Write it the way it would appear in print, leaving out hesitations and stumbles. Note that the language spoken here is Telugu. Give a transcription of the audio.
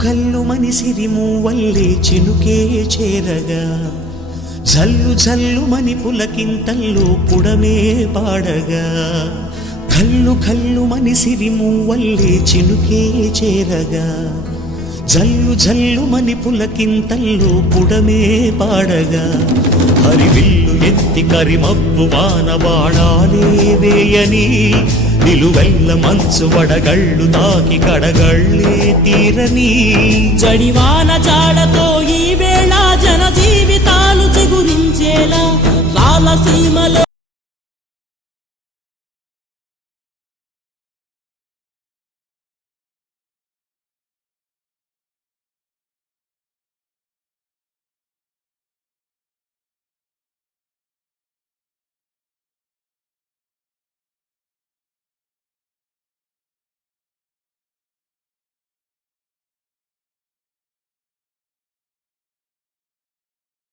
ఘల్లు మని సిరిమూవల్లే చినుకే చేరగా జల్లు జల్లు మని పులకింతల్లో పుడమే పాడగా ఘల్లు ఘల్లు మని సిరిమూవల్లే చినుకే చేరగా జల్లు జల్లు మని పులకింతల్లో పుడమే పాడగా హరివిల్లు ఎత్తి కరిమబ్బు వాన బాణాలే వేయని నిలువెల్ల మంచు వడగళ్ళు తాకి కడగళ్ళే తీరని జడివాన జాడతో ఈ వేళ జన జీవితాలు చిగురించేలా రాలసీమలో